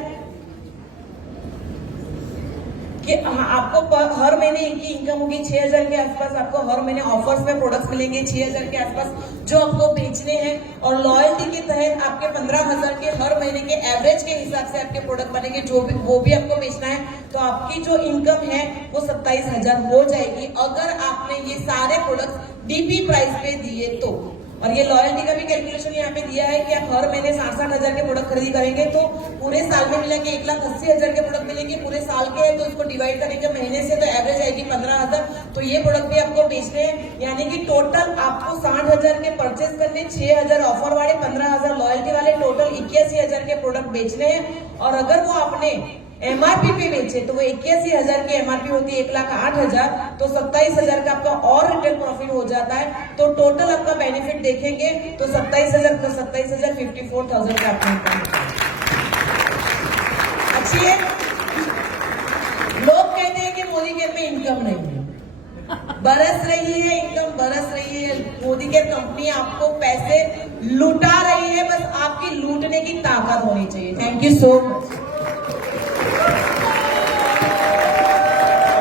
कि आपको हर महीने इनकी इनकम होगी 6,000 के आसपास। आपको हर महीने ऑफर्स में प्रोडक्ट्स मिलेंगे 6,000 के आसपास, जो आपको बेचने हैं। और लॉयल्टी के तहत आपके 15,000 के हर महीने के एवरेज के हिसाब से आपके प्रोडक्ट बनेंगे, जो भी वो भी आपको बेचना है। तो आपकी जो इनकम है वो 27,000 हो जाएगी, अगर आपने ये सारे प्रोडक्ट्स डीपी प्राइस पे दिए तो। और ये लॉयल्टी का भी कैलकुलेशन यहाँ पे दिया है कि आप हर महीने 60,000 के प्रोडक्ट खरीदी करेंगे तो पूरे साल में मिलेंगे 1,80,000 के प्रोडक्ट मिलेंगे। पूरे साल के हैं तो इसको डिवाइड करेंगे महीने से, तो एवरेज आएगी 15,000। तो ये प्रोडक्ट भी आपको बेचने हैं, यानी कि टोटल आपको 60,000 के परचेस करने, 6,000 ऑफर वाले, 15,000 लॉयल्टी वाले, टोटल 81,000 के प्रोडक्ट बेचने हैं। और अगर वो आपने एमआरपी पे बेचे तो वो 81,000 की एमआरपी होती है 1,08,000, तो 27,000 का आपका और रिटेल प्रॉफिट हो जाता है। तो टोटल आपका बेनिफिट देखेंगे तो 27,000 प्लस 27,000 54,000 का आपका इनकम होता है। अच्छी है। लोग कहते हैं कि मोदी केयर में इनकम नहीं है, बरस रही है इनकम, बरस रही है। मोदी केयर कंपनी आपको पैसे लुटा रही है, बस आपकी लूटने की ताकत होनी चाहिए। Thank you so much.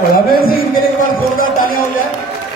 Ramesh ji, इनके लिए एक बार जोरदार तालियां हो जाए।